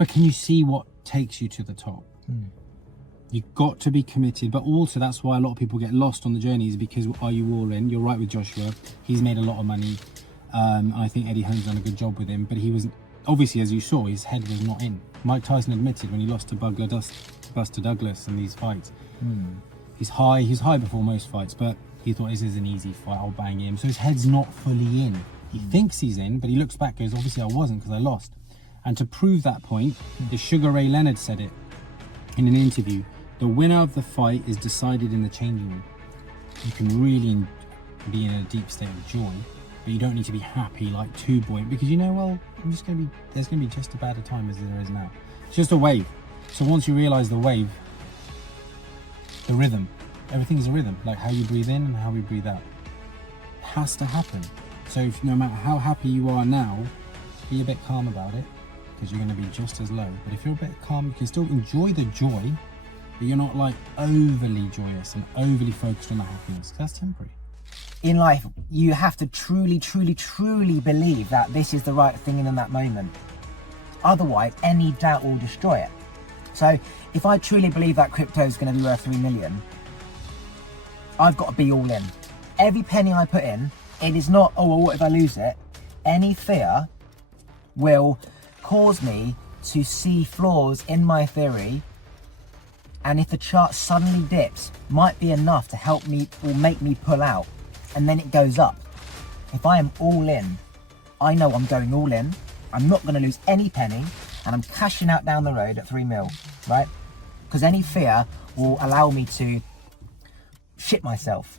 But can you see what takes you to the top? You've got to be committed, but also that's why a lot of people get lost on the journey, is because are you all in? You're right with Joshua. He's made a lot of money. I think Eddie Hearn's done a good job with him, but he was obviously, as you saw, his head was not in. Mike Tyson admitted when he lost to Buster Douglas in these fights, he's high before most fights, but he thought this is an easy fight, I'll bang him. So his head's not fully in. He thinks he's in, but he looks back and goes, obviously I wasn't because I lost. And to prove that point, the Sugar Ray Leonard said it in an interview. The winner of the fight is decided in the changing room. You can really be in a deep state of joy, but you don't need to be happy like too buoyant, because you know, well, there's going to be just about a time as there is now. It's just a wave. So once you realize the wave, the rhythm, everything is a rhythm, like how you breathe in and how we breathe out. It has to happen. So if, no matter how happy you are now, be a bit calm about it, because you're going to be just as low. But if you're a bit calm, you can still enjoy the joy, but you're not like overly joyous and overly focused on the happiness. That's temporary. In life, you have to truly, truly, truly believe that this is the right thing in that moment. Otherwise, any doubt will destroy it. So if I truly believe that crypto is going to be worth 3 million, I've got to be all in. Every penny I put in, it is not, oh, well, what if I lose it? Any fear will cause me to see flaws in my theory, and if the chart suddenly dips, might be enough to help me or make me pull out, and then it goes up. If I am all in, I know I'm going all in, I'm not going to lose any penny, and I'm cashing out down the road at 3 mil, right? Because any fear will allow me to shit myself.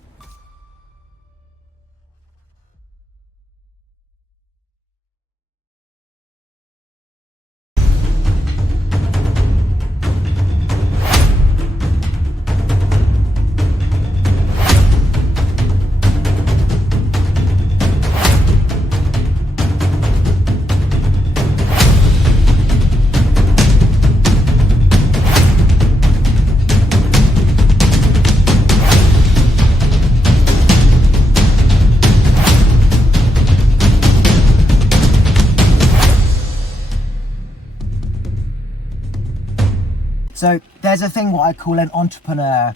So there's a thing what I call an entrepreneur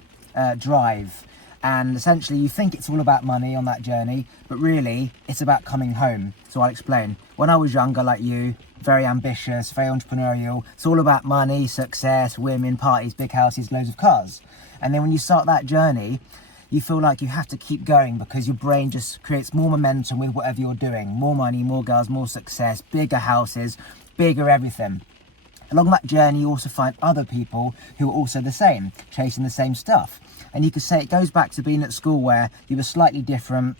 drive, and essentially you think it's all about money on that journey, but really it's about coming home. So I'll explain. When I was younger, like you, very ambitious, very entrepreneurial, it's all about money, success, women, parties, big houses, loads of cars. And then when you start that journey, you feel like you have to keep going because your brain just creates more momentum with whatever you're doing. More money, more girls, more success, bigger houses, bigger everything. Along that journey, you also find other people who are also the same, chasing the same stuff. And you could say it goes back to being at school where you were slightly different.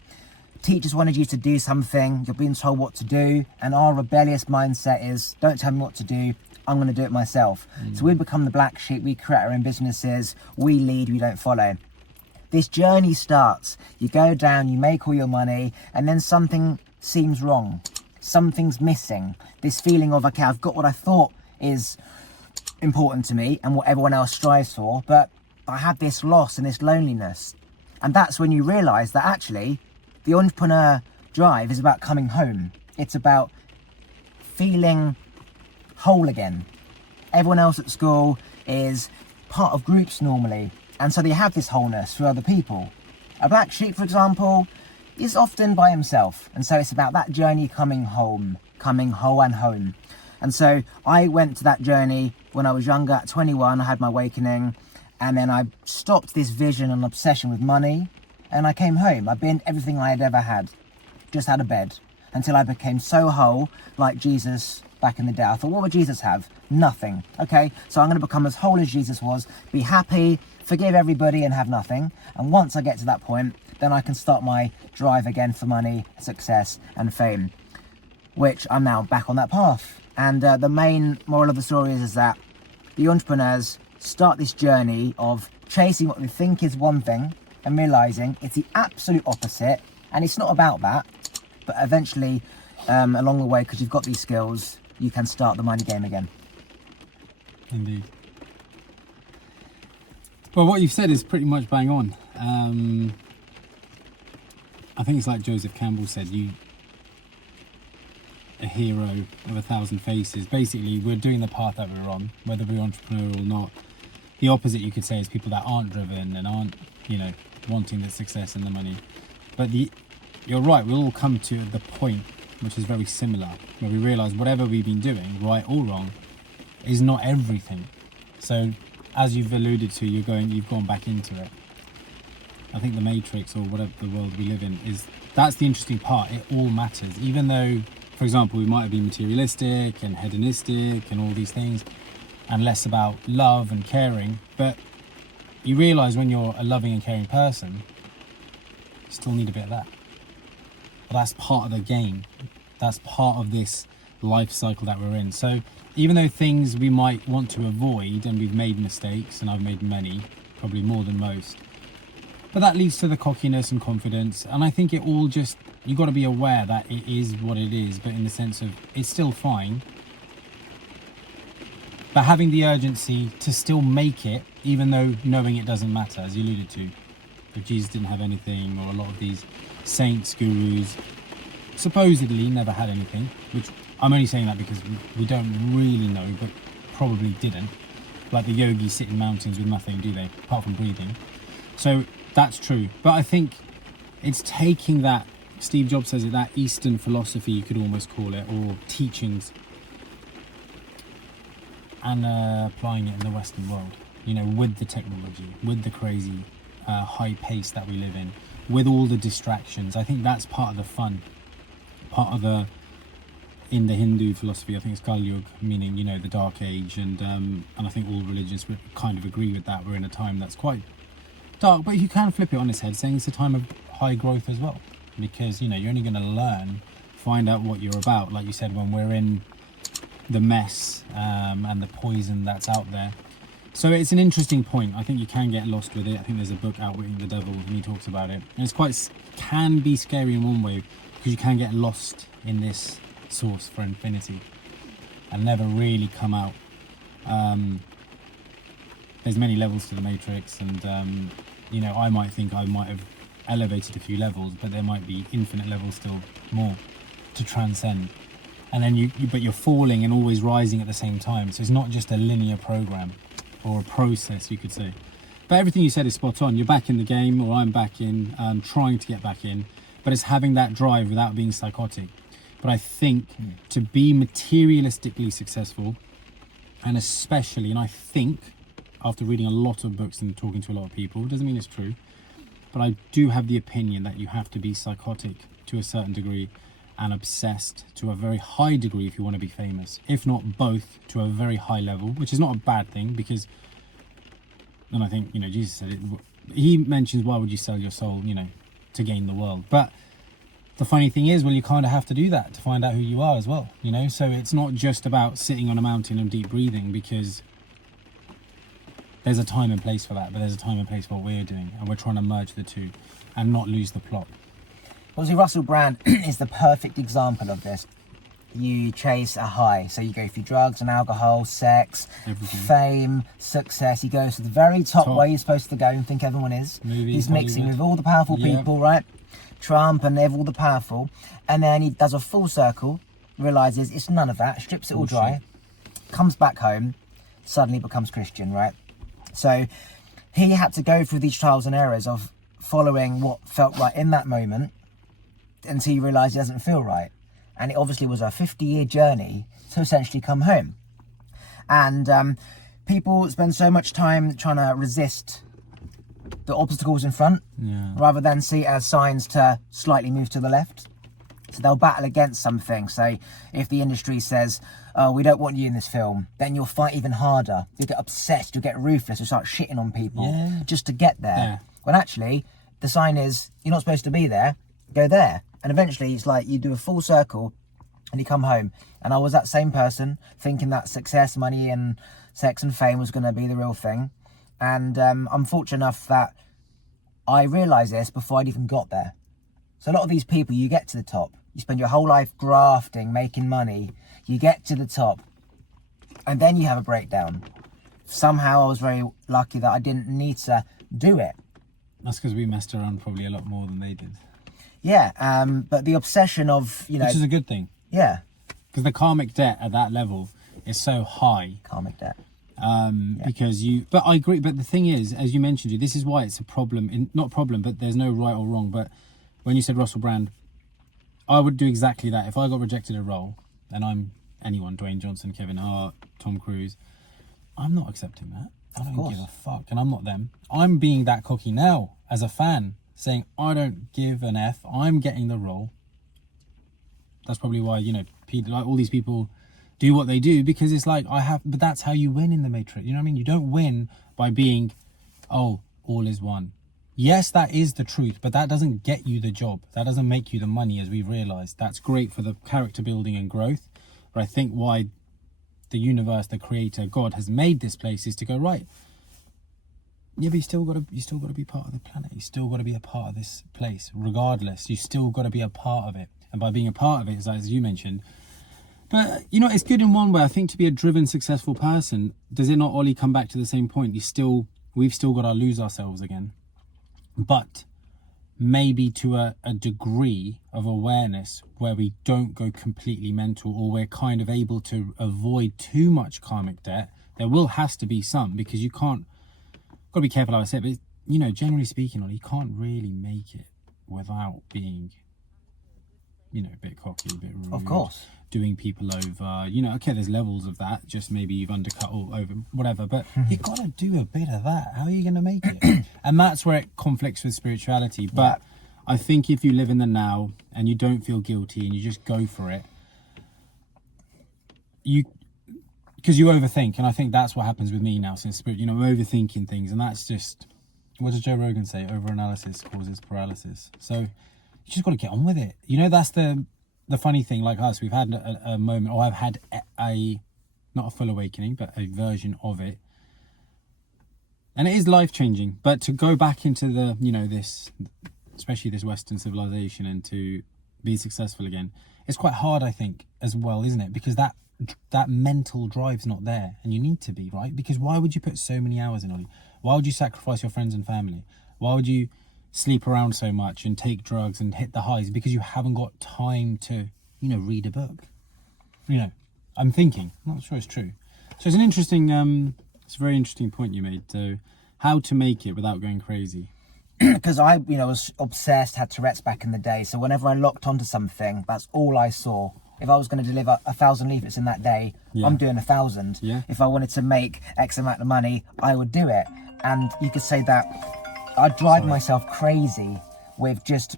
Teachers wanted you to do something, you're being told what to do, and our rebellious mindset is, don't tell me what to do, I'm going to do it myself. So we become the black sheep, we create our own businesses, we lead, we don't follow. This journey starts, you go down, you make all your money, and then something seems wrong. Something's missing. This feeling of, okay, I've got what I thought is important to me and what everyone else strives for, but I have this loss and this loneliness. And that's when you realize that actually the entrepreneur drive is about coming home. It's about feeling whole again. Everyone else at school is part of groups normally, and so they have this wholeness through other people. A black sheep, for example, is often by himself, and so it's about that journey coming home, coming whole and home. And so I went to that journey when I was younger. At 21, I had my awakening, and then I stopped this vision and obsession with money, and I came home. I binned everything I had ever had, just had a bed, until I became so whole, like Jesus back in the day. I thought, what would Jesus have? Nothing. Okay, so I'm going to become as whole as Jesus was, be happy, forgive everybody, and have nothing. And once I get to that point, then I can start my drive again for money, success, and fame, which I'm now back on that path. And the main moral of the story is that the entrepreneurs start this journey of chasing what we think is one thing and realizing it's the absolute opposite, and it's not about that, but eventually along the way, because you've got these skills, you can start the money game again. Indeed. Well, what you've said is pretty much bang on. I think it's like Joseph Campbell said, a hero of 1,000 faces. Basically, we're doing the path that we're on, whether we're entrepreneurial or not. The opposite, you could say, is people that aren't driven and aren't, wanting the success and the money. But you're right, we'll all come to the point which is very similar, where we realise whatever we've been doing, right or wrong, is not everything. So, as you've alluded to, you've gone back into it. I think the matrix, or whatever the world we live in, that's the interesting part. It all matters, even though, for example, we might have been materialistic and hedonistic and all these things, and less about love and caring. But you realise when you're a loving and caring person, you still need a bit of that. But that's part of the game. That's part of this life cycle that we're in. So even though things we might want to avoid, and we've made mistakes, and I've made many, probably more than most, but that leads to the cockiness and confidence. And I think it all just, you've got to be aware that it is what it is, but in the sense of it's still fine. But having the urgency to still make it, even though knowing it doesn't matter, as you alluded to. If Jesus didn't have anything, or a lot of these saints, gurus, supposedly never had anything, which I'm only saying that because we don't really know, but probably didn't. Like the yogis sit in mountains with nothing, do they? Apart from breathing. So that's true. But I think it's taking that, Steve Jobs says it, that Eastern philosophy, you could almost call it, or teachings, and applying it in the Western world, with the technology, with the crazy high pace that we live in, with all the distractions. I think that's part of the fun, in the Hindu philosophy, I think it's Kali Yuga, meaning, the dark age, and I think all religions would kind of agree with that. We're in a time that's quite dark, but you can flip it on its head, saying it's a time of high growth as well, because, you're only going to learn, find out what you're about, like you said, when we're in the mess and the poison that's out there. So it's an interesting point. I think you can get lost with it. I think there's a book, Outwitting the Devil, and he talks about it. And it's can be scary in one way, because you can get lost in this source for infinity and never really come out. There's many levels to the matrix, and I might think I might have elevated a few levels, but there might be infinite levels still more to transcend. And then but you're falling and always rising at the same time. So it's not just a linear program, or a process, you could say. But everything you said is spot on. You're back in the game, or I'm back in, trying to get back in, but it's having that drive without being psychotic. But I think to be materialistically successful, and especially, and I think after reading a lot of books and talking to a lot of people, doesn't mean it's true, but I do have the opinion that you have to be psychotic to a certain degree, and obsessed to a very high degree if you want to be famous, if not both to a very high level, which is not a bad thing, because, and I think, Jesus said it, he mentions, why would you sell your soul, to gain the world? But the funny thing is, well, you kind of have to do that to find out who you are as well, so it's not just about sitting on a mountain and deep breathing, because there's a time and place for that, but there's a time and place for what we're doing, and we're trying to merge the two and not lose the plot. Well, see, Russell Brand is the perfect example of this. You chase a high, so you go through drugs and alcohol, sex, everything. Fame, success. He goes to the very top where you're supposed to go and think everyone is. Movies, he's mixing Hollywood. With all the powerful people, right? Trump and all the powerful. And then he does a full circle, realises it's none of that, strips it all dry, comes back home, suddenly becomes Christian, right? So he had to go through these trials and errors of following what felt right in that moment, until he realised it doesn't feel right. And it obviously was a 50-year journey to essentially come home. And people spend so much time trying to resist the obstacles in front, rather than see it as signs to slightly move to the left. So they'll battle against something. So if the industry says, oh, we don't want you in this film, then you'll fight even harder. You'll get obsessed, you'll get ruthless, you'll start shitting on people just to get there. Yeah. When actually, the sign is, you're not supposed to be there, go there. And eventually it's like you do a full circle and you come home. And I was that same person thinking that success, money and sex and fame was going to be the real thing. And I'm fortunate enough that I realised this before I'd even got there. So a lot of these people, you get to the top. You spend your whole life grafting, making money. You get to the top. And then you have a breakdown. Somehow I was very lucky that I didn't need to do it. That's because we messed around probably a lot more than they did. Yeah, but the obsession of, Which is a good thing. Yeah. because the karmic debt at that level is so high. Karmic debt. Because but I agree. But the thing is, as you mentioned, this is why it's a problem. Not problem, but there's no right or wrong. But when you said Russell Brand, I would do exactly that. If I got rejected a role, and I'm anyone, Dwayne Johnson, Kevin Hart, Tom Cruise, I'm not accepting that. I don't give a fuck, and I'm not them. I'm being that cocky now as a fan, saying I don't give an F. I'm getting the role. That's probably why, you know, like all these people do what they do, because it's like but that's how you win in the Matrix. You know what I mean? You don't win by being, oh, all is one. Yes, that is the truth, but that doesn't get you the job. That doesn't make you the money, as we've realized. That's great for the character building and growth, but I think why the universe, the creator, God has made this place is to go, right, yeah, but you still got to be part of the planet. You still got to be a part of this place, regardless. You still got to be a part of it, and by being a part of it, as you mentioned. But you know, it's good in one way. I think to be a driven, successful person, does it not, Ollie, come back to the same point? We've still got to lose ourselves again, but maybe to a degree of awareness where we don't go completely mental, or we're kind of able to avoid too much karmic debt. There has to be some, because you can't, got to be careful how I say it, but you know, generally speaking, you can't really make it without being, you know, a bit cocky, a bit rude. Of course. Doing people over, you know, okay, there's levels of that, just maybe you've undercut or over, whatever, but you got to do a bit of that. How are you going to make it? And that's where it conflicts with spirituality. But I think if you live in the now and you don't feel guilty and you just go for it, because you overthink, and I think that's what happens with me now since spirit, you know, I'm overthinking things, and that's just, what does Joe Rogan say? Overanalysis causes paralysis. So you just got to get on with it. You know, that's the funny thing, like us, we've had a moment, or I've had not a full awakening, but a version of it. And it is life-changing. But to go back into the, you know, this, especially this Western civilization, and to be successful again, it's quite hard, I think, as well, isn't it? Because that mental drive's not there, and you need to be, right? Because why would you put so many hours in, Ollie? Why would you sacrifice your friends and family? Why would you sleep around so much and take drugs and hit the highs? Because you haven't got time to, you know, read a book. You know, I'm thinking, I'm not sure it's true. So it's an interesting, it's a very interesting point you made. So how to make it without going crazy. Because I, you know, was obsessed, had Tourette's back in the day. So whenever I locked onto something, that's all I saw. If I was going to deliver 1,000 leaflets in that day, I'm doing 1,000. Yeah. If I wanted to make X amount of money, I would do it. And you could say that I'd drive myself crazy with just,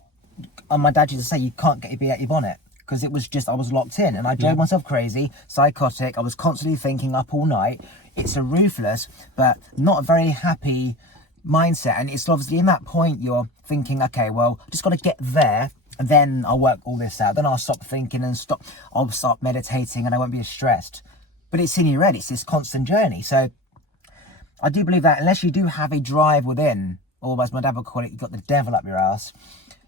and my dad used to say, you can't get your bee out your bonnet, because it was just, I was locked in, and I drove myself crazy, psychotic. I was constantly thinking up all night. It's a ruthless, but not a very happy mindset. And it's obviously in that point you're thinking, okay, well, I just got to get there, and then I'll work all this out. Then I'll stop thinking and I'll start meditating, and I won't be as stressed. But it's in your head, it's this constant journey. So I do believe that unless you do have a drive within, or as my dad would call it, you've got the devil up your ass,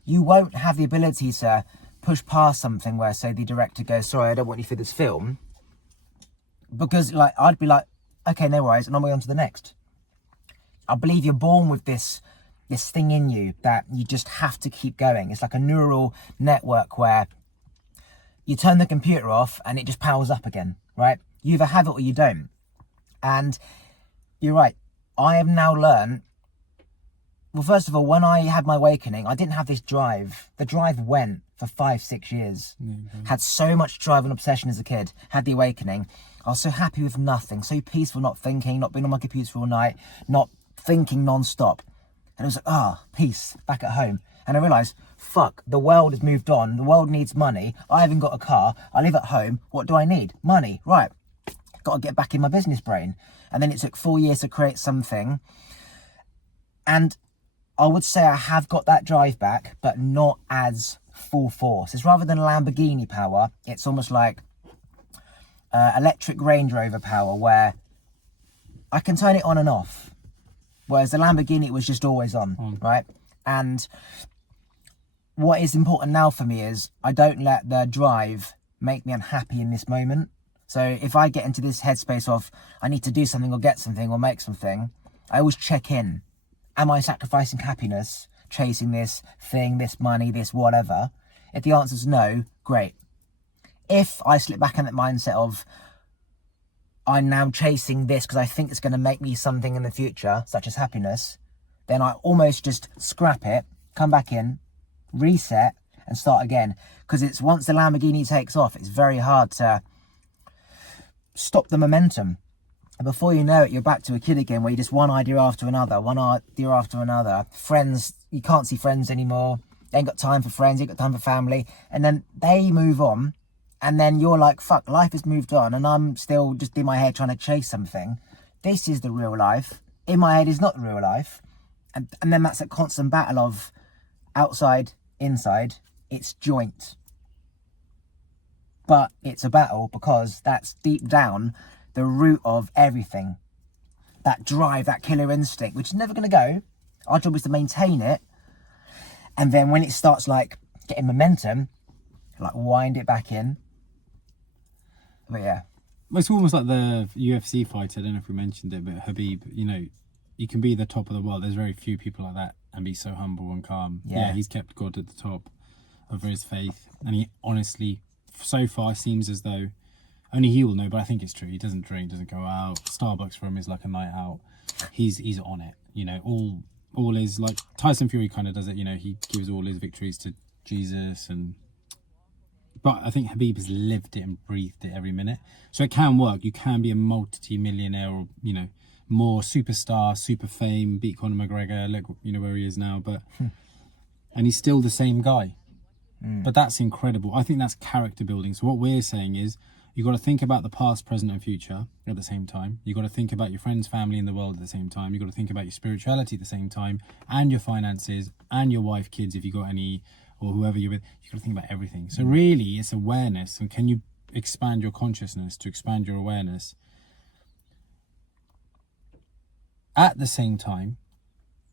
you won't have the ability to push past something where, say, the director goes, sorry, I don't want you for this film. Because, like, I'd be like, okay, no worries, and I'll move on to the next. I believe you're born with this thing in you that you just have to keep going. It's like a neural network where you turn the computer off and it just powers up again, right? You either have it or you don't. And you're right, I have now learned, well, first of all, when I had my awakening, I didn't have this drive. The drive went for 5-6 years. Had so much drive and obsession as a kid. Had the awakening. I was so happy with nothing. So peaceful, not thinking, not being on my computer all night, not thinking non-stop. And it was like, peace, back at home. And I realised, fuck, the world has moved on. The world needs money. I haven't got a car. I live at home. What do I need? Money. Right. Got to get back in my business brain. And then it took 4 years to create something. And I would say I have got that drive back, but not as full force. It's rather than Lamborghini power, it's almost like electric Range Rover power, where I can turn it on and off. Whereas the Lamborghini, it was just always on, right? And what is important now for me is I don't let the drive make me unhappy in this moment. So if I get into this headspace of I need to do something or get something or make something, I always check in. Am I sacrificing happiness, chasing this thing, this money, this whatever? If the answer is no, great. If I slip back in that mindset of, I'm now chasing this because I think it's going to make me something in the future, such as happiness, then I almost just scrap it, come back in, reset, and start again. Because it's once the Lamborghini takes off, it's very hard to stop the momentum. And before you know it, you're back to a kid again, where you just one idea after another, one idea after another. Friends, you can't see friends anymore. You ain't got time for friends, you ain't got time for family. And then they move on. And then you're like, fuck, life has moved on. And I'm still just in my head trying to chase something. This is the real life. In my head is not the real life. And then that's a constant battle of outside, inside. It's joint. But it's a battle because that's deep down the root of everything. That drive, that killer instinct, which is never going to go. Our job is to maintain it. And then when it starts like getting momentum, like wind it back in. But yeah. It's almost like the UFC fighter. I don't know if we mentioned it, but Habib, you know, you can be the top of the world. There's very few people like that and be so humble and calm. Yeah, he's kept God at the top of his faith. And he honestly, so far, seems as though only he will know, but I think it's true. He doesn't drink, doesn't go out. Starbucks for him is like a night out. He's on it. You know, all is like Tyson Fury kind of does it. You know, he gives all his victories to Jesus but I think Habib has lived it and breathed it every minute. So it can work. You can be a multi-millionaire or, you know, more superstar, super fame, beat Conor McGregor, look, you know, where he is now. But and he's still the same guy. But that's incredible. I think that's character building. So what we're saying is you've got to think about the past, present and future at the same time. You've got to think about your friends, family and the world at the same time. You've got to think about your spirituality at the same time and your finances and your wife, kids, if you've got any, or whoever you're with. You've got to think about everything. So really it's awareness. And can you expand your consciousness to expand your awareness at the same time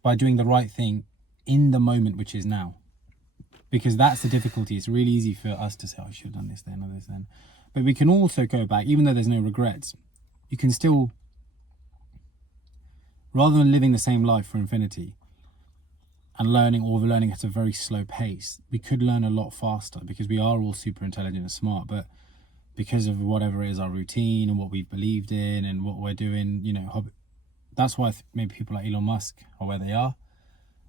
by doing the right thing in the moment, which is now. Because that's the difficulty. It's really easy for us to say, oh, I should have done this then or this then. But we can also go back, even though there's no regrets, you can still, rather than living the same life for infinity and learning at a very slow pace, we could learn a lot faster because we are all super intelligent and smart, but because of whatever it is, our routine and what we've believed in and what we're doing, you know, that's why maybe people like Elon Musk are where they are.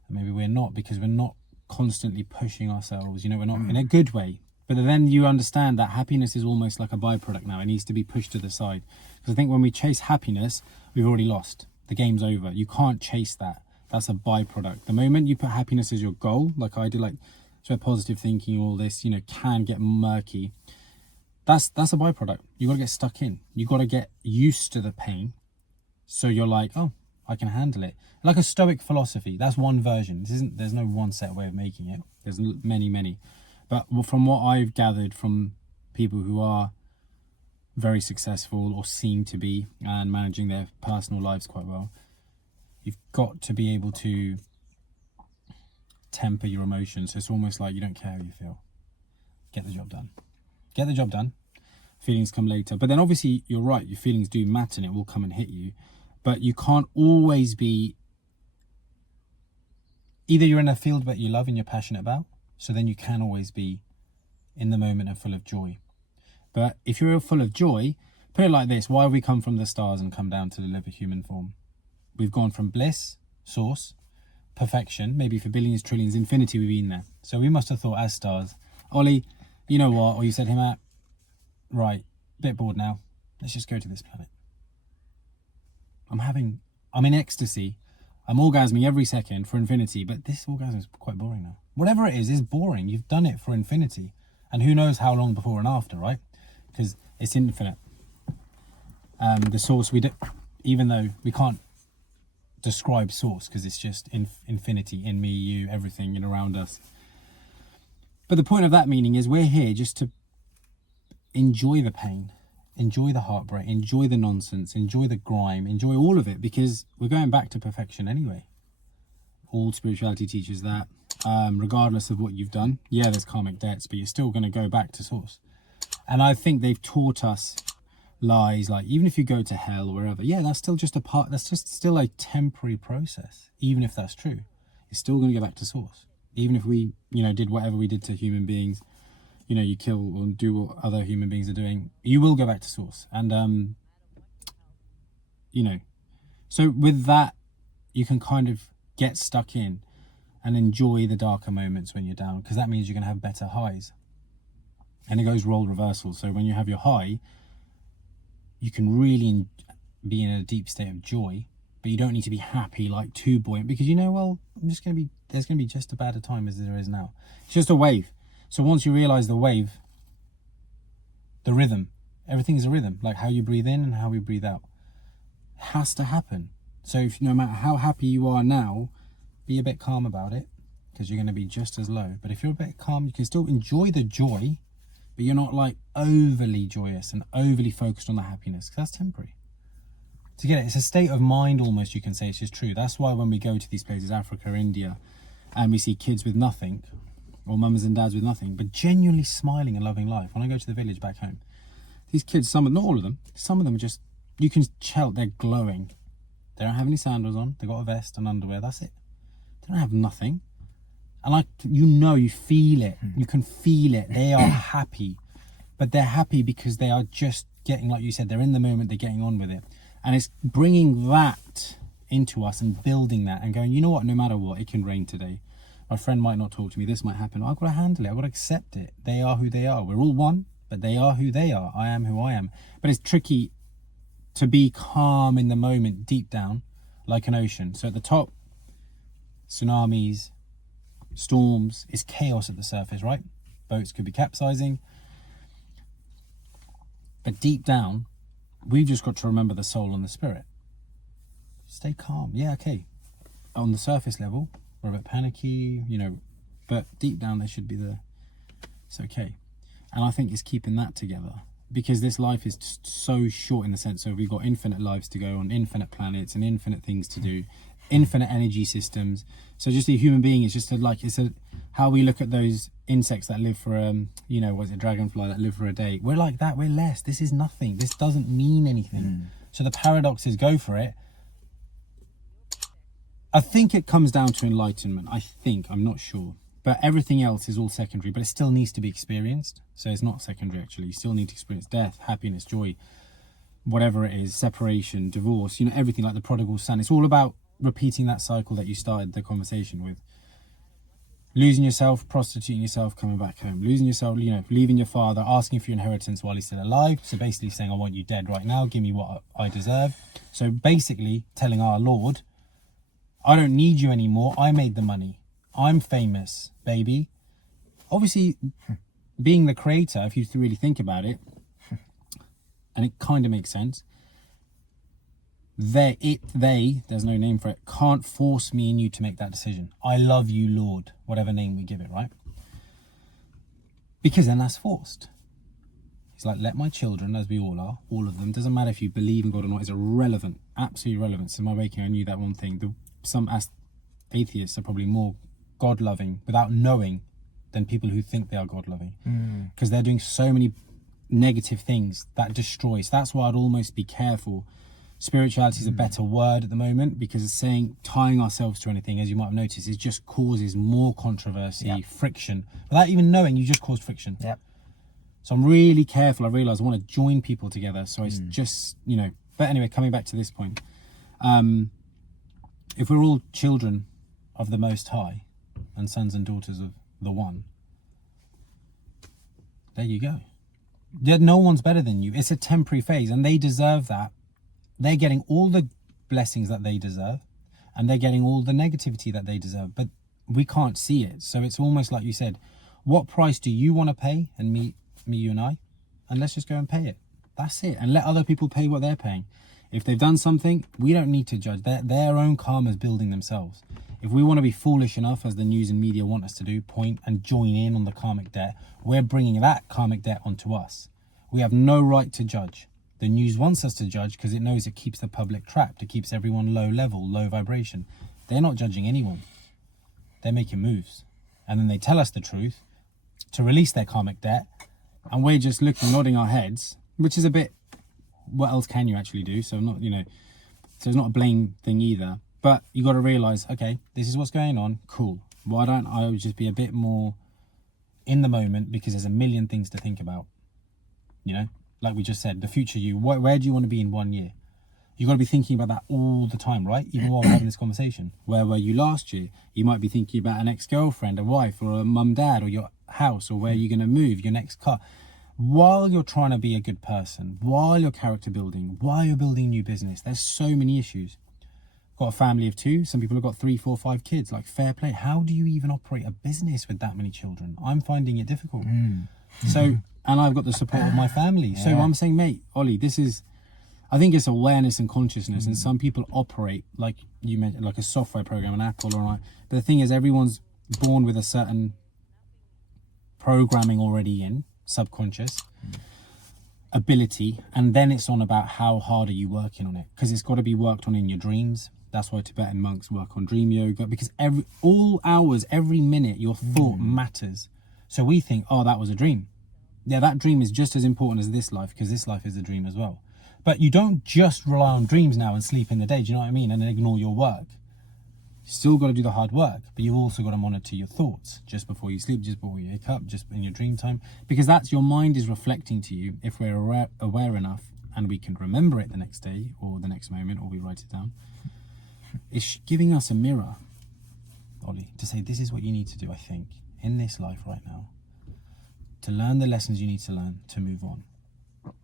And maybe we're not, because we're not constantly pushing ourselves, you know, we're not in a good way. But then you understand that happiness is almost like a byproduct now. It needs to be pushed to the side. Because I think when we chase happiness, we've already lost. The game's over. You can't chase that. That's a byproduct. The moment you put happiness as your goal, like I do, like so positive thinking, all this, you know, can get murky. That's a byproduct. You got to get stuck in. You got to get used to the pain. So you're like, oh, I can handle it. Like a Stoic philosophy. That's one version. There's no one set way of making it. There's many. But from what I've gathered from people who are very successful or seem to be and managing their personal lives quite well, you've got to be able to temper your emotions. So it's almost like you don't care how you feel. Get the job done. Get the job done. Feelings come later. But then obviously you're right. Your feelings do matter and it will come and hit you. But you can't always be... Either you're in a field that you love and you're passionate about, so then you can always be in the moment and full of joy. But if you're full of joy, put it like this, why have we come from the stars and come down to live a human form? We've gone from bliss, source, perfection, maybe for billions, trillions, infinity we've been there. So we must have thought as stars, Ollie, you know what? Or you said, Himmatt, right, bit bored now. Let's just go to this planet. I'm in ecstasy. I'm orgasming every second for infinity, but this orgasm is quite boring now. Whatever it is boring. You've done it for infinity. And who knows how long before and after, right? Because it's infinite. The source, even though we can't describe source because it's just infinity in me, you, everything and around us. But the point of that meaning is we're here just to enjoy the pain, enjoy the heartbreak, enjoy the nonsense, enjoy the grime, enjoy all of it, because we're going back to perfection anyway. All spirituality teaches that, regardless of what you've done. Yeah, there's karmic debts, but you're still going to go back to source. And I think they've taught us lies, like even if you go to hell or wherever, yeah, that's still just that's just still a temporary process. Even if that's true, you're still going to go back to source. Even if we, you know, did whatever we did to human beings, you kill or do what other human beings are doing, you will go back to source. And so with that, you can kind of get stuck in and enjoy the darker moments when you're down, because that means you're going to have better highs. And it goes role reversal. So when you have your high, you can really be in a deep state of joy, but you don't need to be happy, like too buoyant, because well, there's going to be just as bad a time as there is now. It's just a wave. So once you realize the wave, the rhythm, everything is a rhythm, like how you breathe in and how we breathe out, it has to happen. So if, no matter how happy you are now, be a bit calm about it, because you're going to be just as low. But if you're a bit calm, you can still enjoy the joy, but you're not like overly joyous and overly focused on the happiness, because that's temporary. To get it, it's a state of mind almost, you can say. It's just true. That's why when we go to these places, Africa, India, and we see kids with nothing, or mums and dads with nothing, but genuinely smiling and loving life. When I go to the village back home, these kids, not all of them, some of them are just, you can tell they're glowing. They don't have any sandals on, they got a vest and underwear, that's it. They don't have nothing. And you feel it, you can feel it. They are happy, but they're happy because they are just getting, like you said, they're in the moment, they're getting on with it. And it's bringing that into us and building that and going, you know what, no matter what, it can rain today. My friend might not talk to me, this might happen. I've got to handle it, I've got to accept it. They are who they are. We're all one, but they are who they are. I am who I am. But it's tricky to be calm in the moment, deep down, like an ocean. So at the top, tsunamis, storms, it's chaos at the surface, right? Boats could be capsizing. But deep down, we've just got to remember the soul and the spirit. Stay calm. Yeah, okay. On the surface level, we're a bit panicky, but deep down there should be it's okay. And I think it's keeping that together, because this life is just so short in the sense of we've got infinite lives to go on, infinite planets and infinite things to do, infinite energy systems. So just a human being is just how we look at those insects that live for dragonfly that live for a day. We're like that. We're less. This is nothing. This doesn't mean anything. So the paradox is, go for it. I think it comes down to enlightenment. I'm not sure, but everything else is all secondary, but it still needs to be experienced. So it's not secondary, actually. You still need to experience death, happiness, joy, whatever it is, separation, divorce, everything, like the prodigal son. It's all about repeating that cycle that you started the conversation with. Losing yourself, prostituting yourself, coming back home. Losing yourself, leaving your father, asking for your inheritance while he's still alive. So basically saying, I want you dead right now. Give me what I deserve. So basically telling our Lord, I don't need you anymore. I made the money. I'm famous, baby. Obviously, being the creator, if you really think about it, and it kind of makes sense, they, there's no name for it, can't force me and you to make that decision. I love you, Lord, whatever name we give it, right? Because then that's forced. He's like, let my children, as we all are, all of them, doesn't matter if you believe in God or not, is irrelevant, absolutely irrelevant. So in my waking, I knew that one thing. Some atheists are probably more God-loving without knowing than people who think they are God-loving, because they're doing so many negative things that destroys. That's why I'd almost be careful. Spirituality is a better word at the moment, because it's tying ourselves to anything, as you might have noticed, it just causes more controversy, friction. Without even knowing, you just caused friction. Yep. So I'm really careful. I realise I want to join people together. So it's just, but anyway, coming back to this point, if we're all children of the Most High and sons and daughters of the One, there you go. No one's better than you. It's a temporary phase, and they deserve that. They're getting all the blessings that they deserve, and they're getting all the negativity that they deserve, but we can't see it. So it's almost like you said, what price do you want to pay? And me, you and I, and let's just go and pay it. That's it. And let other people pay what they're paying. If they've done something, we don't need to judge. Their own karma is building themselves. If we want to be foolish enough, as the news and media want us to do, point and join in on the karmic debt, we're bringing that karmic debt onto us. We have no right to judge. The news wants us to judge because it knows it keeps the public trapped. It keeps everyone low level, low vibration. They're not judging anyone. They're making moves. And then they tell us the truth to release their karmic debt. And we're just looking, nodding our heads, which is a bit, what else can you actually do? So not, so it's not a blame thing either. But you got to realize, okay, this is what's going on. Cool. Why don't I just be a bit more in the moment because there's a million things to think about. You know, like we just said, the future you, where do you want to be in 1 year? You've got to be thinking about that all the time, right? Even while we're having this conversation. Where were you last year? You might be thinking about an ex-girlfriend, a wife, or a mum, dad, or your house, or where you're going to move, your next car. While you're trying to be a good person, while you're character building, while you're building a new business, there's so many issues. Got a family of 2. Some people have got 3, 4, 5 kids. Like, fair play. How do you even operate a business with that many children? I'm finding it difficult. So, and I've got the support of my family. So I'm saying, mate, Ollie, this is, I think it's awareness and consciousness. And some people operate, like you mentioned, like a software program, an Apple or an. But the thing is, everyone's born with a certain programming already in, subconscious ability. And then it's on about how hard are you working on it? Because it's got to be worked on in your dreams. That's why Tibetan monks work on dream yoga, because all hours, every minute, your thought matters. So we think, oh, that was a dream. Yeah, that dream is just as important as this life, because this life is a dream as well. But you don't just rely on dreams now and sleep in the day, do you know what I mean? And then ignore your work. You still got to do the hard work, but you've also got to monitor your thoughts just before you sleep, just before you wake up, just in your dream time, because that's your mind is reflecting to you. If we're aware enough and we can remember it the next day or the next moment, or we write it down, it's giving us a mirror, Ollie, to say this is what you need to do, I think, in this life right now, to learn the lessons you need to learn to move on.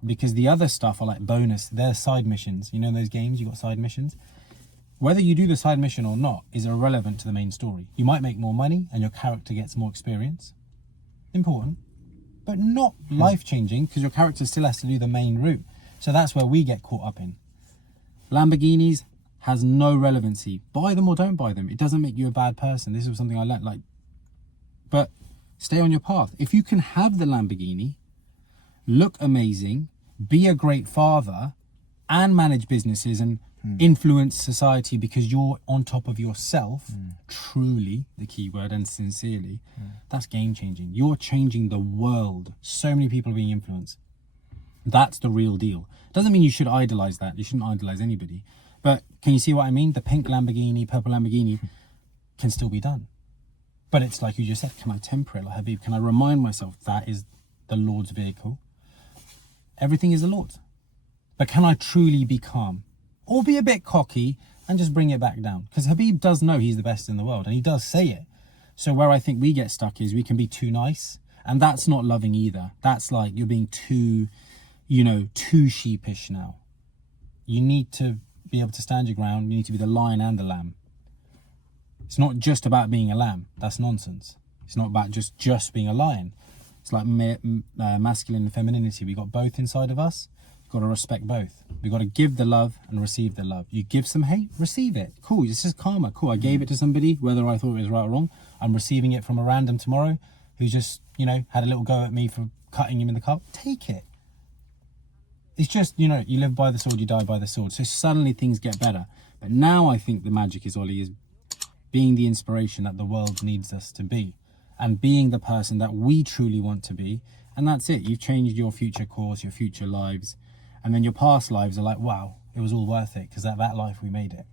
Because the other stuff are like bonus, they're side missions. You know, in those games, you got side missions. Whether you do the side mission or not is irrelevant to the main story. You might make more money and your character gets more experience. Important, but not life-changing, because your character still has to do the main route. So that's where we get caught up in. Lamborghinis has no relevancy. Buy them or don't buy them. It doesn't make you a bad person. This is something I learned, but stay on your path. If you can have the Lamborghini, look amazing, be a great father, and manage businesses and influence society because you're on top of yourself, truly, the key word, and sincerely, that's game changing. You're changing the world. So many people are being influenced. That's the real deal. Doesn't mean you should idolize that. You shouldn't idolize anybody. But can you see what I mean? The pink Lamborghini, purple Lamborghini can still be done. But it's like you just said, can I temper it? Like Habib, can I remind myself that is the Lord's vehicle? Everything is the Lord's. But can I truly be calm? Or be a bit cocky and just bring it back down? Because Habib does know he's the best in the world, and he does say it. So where I think we get stuck is we can be too nice. And that's not loving either. That's like you're being too, too sheepish now. You need to be able to stand your ground. You need to be the lion and the lamb. It's not just about being a lamb. That's nonsense. It's not about just being a lion. It's like masculine and femininity. We got both inside of us. We've got to respect both. We've got to give the love and receive the love. You give some hate, receive it. Cool, this is karma. Cool, I gave it to somebody, whether I thought it was right or wrong. I'm receiving it from a random tomorrow who just, had a little go at me for cutting him in the car. Take it. It's just, you live by the sword, you die by the sword. So suddenly things get better. But now I think the magic is, Ollie, is being the inspiration that the world needs us to be. And being the person that we truly want to be. And that's it. You've changed your future course, your future lives. And then your past lives are like, wow, it was all worth it. Because that life, we made it.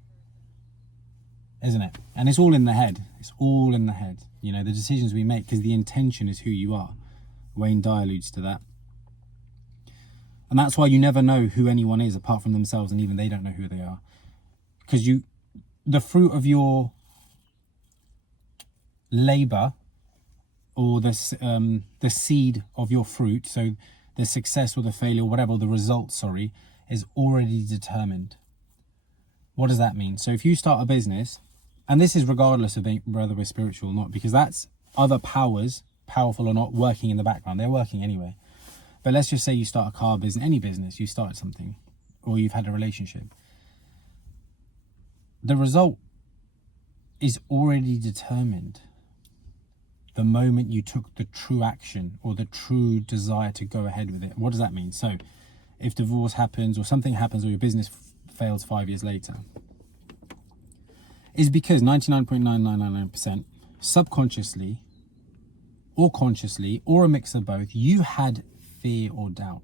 Isn't it? And it's all in the head. It's all in the head. The decisions we make, because the intention is who you are. Wayne Dyer alludes to that. And that's why you never know who anyone is apart from themselves, and even they don't know who they are. Because the fruit of your labor, or the seed of your fruit, so the success or the failure, or whatever, the result, is already determined. What does that mean? So if you start a business, and this is regardless of whether we're spiritual or not, because that's other powers, powerful or not, working in the background. They're working anyway. But let's just say you start a car business, any business, you started something, or you've had a relationship. The result is already determined the moment you took the true action or the true desire to go ahead with it. What does that mean? So if divorce happens or something happens or your business fails 5 years later, is because 99.9999% subconsciously or consciously or a mix of both, you had fear or doubt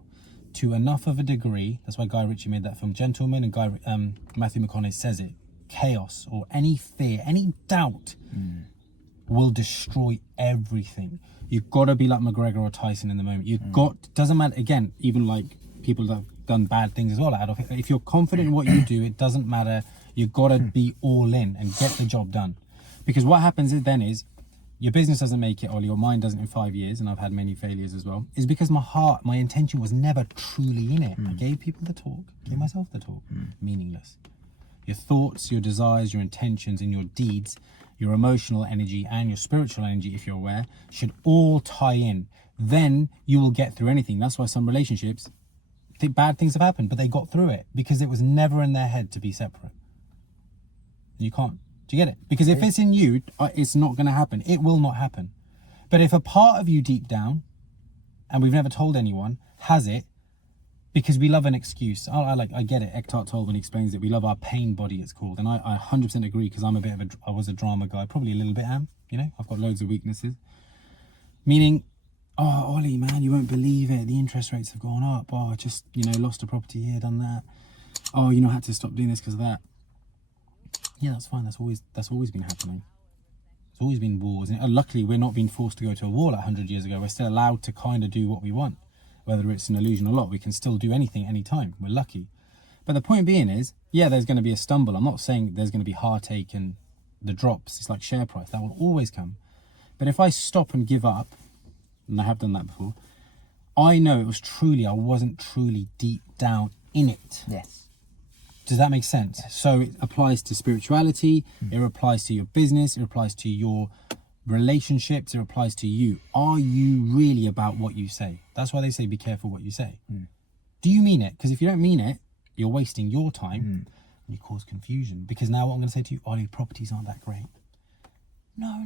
to enough of a degree. That's why Guy Ritchie made that film Gentleman, and Matthew McConaughey says it. Chaos or any fear, any doubt will destroy everything. You've got to be like McGregor or Tyson in the moment. Doesn't matter, again, even like people that have done bad things as well, Adolf, if you're confident in what you do, it doesn't matter. You've got to be all in and get the job done. Because what happens is your business doesn't make it, or your mind doesn't in 5 years, and I've had many failures as well, is because my intention was never truly in it. I gave people the talk, gave myself the talk. Meaningless. Your thoughts, your desires, your intentions, and your deeds, your emotional energy and your spiritual energy, if you're aware, should all tie in. Then you will get through anything. That's why some relationships, bad things have happened, but they got through it because it was never in their head to be separate. You can't. Do you get it? Because if it's in you, it's not going to happen. It will not happen. But if a part of you deep down, and we've never told anyone, has it, because we love an excuse. I get it. Eckhart Tolle, when he explains it, we love our pain body, it's called. And I 100% agree, because I was a drama guy, probably a little bit am, I've got loads of weaknesses. Meaning, oh, Ollie, man, you won't believe it. The interest rates have gone up. Oh, I just, lost a property here, done that. Oh, I had to stop doing this because of that. Yeah, that's fine. That's always been happening. It's always been wars. And luckily, we're not being forced to go to a war like 100 years ago. We're still allowed to kind of do what we want. Whether it's an illusion or not, we can still do anything, anytime. We're lucky. But the point being is, yeah, there's going to be a stumble. I'm not saying there's going to be heartache and the drops. It's like share price. That will always come. But if I stop and give up, and I have done that before, I know I wasn't truly deep down in it. Yes. Does that make sense? Yes. So it applies to spirituality, it applies to your business, it applies to your relationships, it applies to you. Are you really about what you say? That's why they say be careful what you say. Do you mean it? Because if you don't mean it, you're wasting your time and you cause confusion. Because now what I'm going to say to you, Ollie, properties aren't that great. No.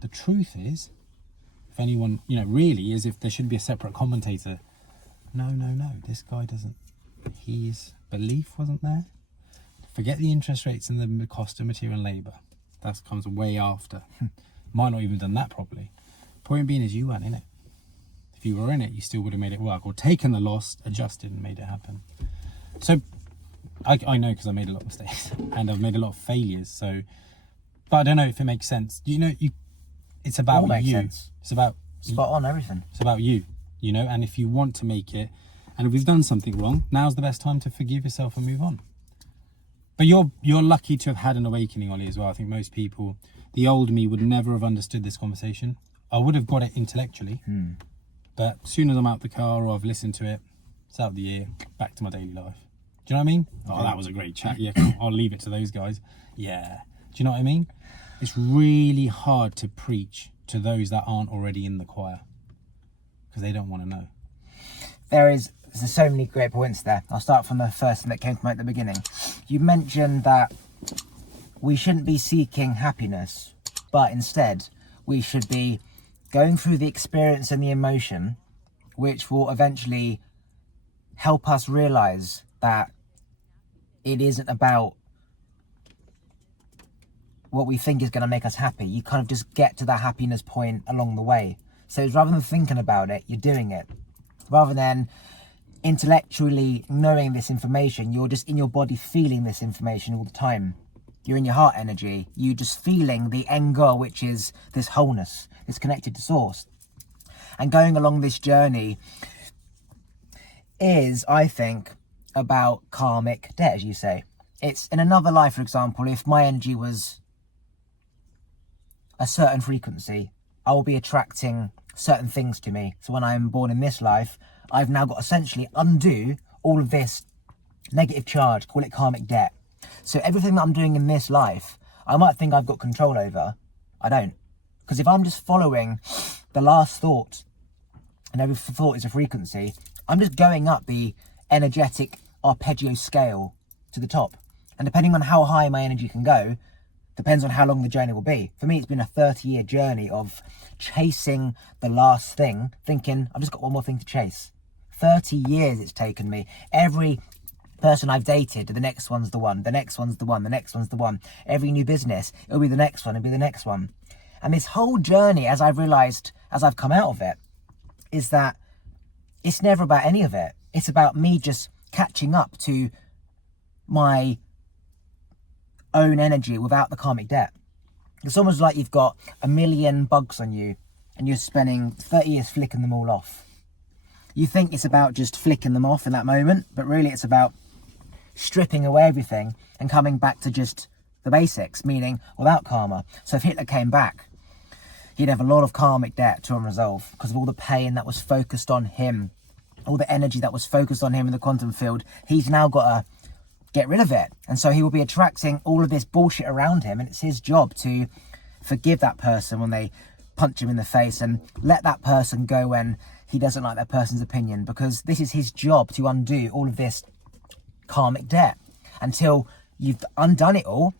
The truth is, if anyone, really is, if there should be a separate commentator. No. This guy doesn't. His belief wasn't there. Forget the interest rates and the cost of material and labour. That comes way after. Might not even done that properly. Point being is, you weren't in it. If you were in it, you still would have made it work, or taken the loss, adjusted and made it happen. So I know, because I made a lot of mistakes and I've made a lot of failures. So, but I don't know if it makes sense. It's about you. Sense. It's about spot on everything. It's about you, and if you want to make it, and if we've done something wrong, now's the best time to forgive yourself and move on. But you're lucky to have had an awakening, Ollie, as well. I think most people, the old me would never have understood this conversation. I would have got it intellectually, but as soon as I'm out the car or I've listened to it, it's out the ear, back to my daily life. Do you know what I mean? Oh, that was a great chat. Yeah, I'll leave it to those guys. Yeah. Do you know what I mean? It's really hard to preach to those that aren't already in the choir, because they don't want to know. There's so many great points there. I'll start from the first thing that came to me at the beginning. You mentioned that we shouldn't be seeking happiness, but instead we should be going through the experience and the emotion, which will eventually help us realize that it isn't about what we think is going to make us happy. You kind of just get to that happiness point along the way. So rather than thinking about it, you're doing it. Rather than intellectually knowing this information, you're just in your body feeling this information all the time. You're in your heart energy. You're just feeling the end goal, which is this wholeness, this connected to source. And going along this journey is, I think, about karmic debt, as you say. It's in another life, for example, if my energy was a certain frequency, I will be attracting certain things to me. So when I'm born in this life, I've now got to essentially undo all of this negative charge, call it karmic debt. So everything that I'm doing in this life, I might think I've got control over. I don't. Because if I'm just following the last thought, and every thought is a frequency, I'm just going up the energetic arpeggio scale to the top. And depending on how high my energy can go, depends on how long the journey will be. For me, it's been a 30-year journey of chasing the last thing, thinking, I've just got one more thing to chase. 30 years it's taken me. Every person I've dated, the next one's the one, the next one's the one, the next one's the one. Every new business, it'll be the next one, it'll be the next one. And this whole journey, as I've realised, as I've come out of it, is that it's never about any of it. It's about me just catching up to my own energy without the karmic debt. It's almost like you've got a million bugs on you and you're spending 30 years flicking them all off. You think it's about just flicking them off in that moment, but really it's about stripping away everything and coming back to just the basics, meaning without karma. So if Hitler came back, he'd have a lot of karmic debt to unresolve because of all the pain that was focused on him, all the energy that was focused on him in the quantum field. He's now got to get rid of it. And so he will be attracting all of this bullshit around him, and it's his job to forgive that person when they punch him in the face and let that person go when he doesn't like that person's opinion, because this is his job to undo all of this karmic debt until you've undone it all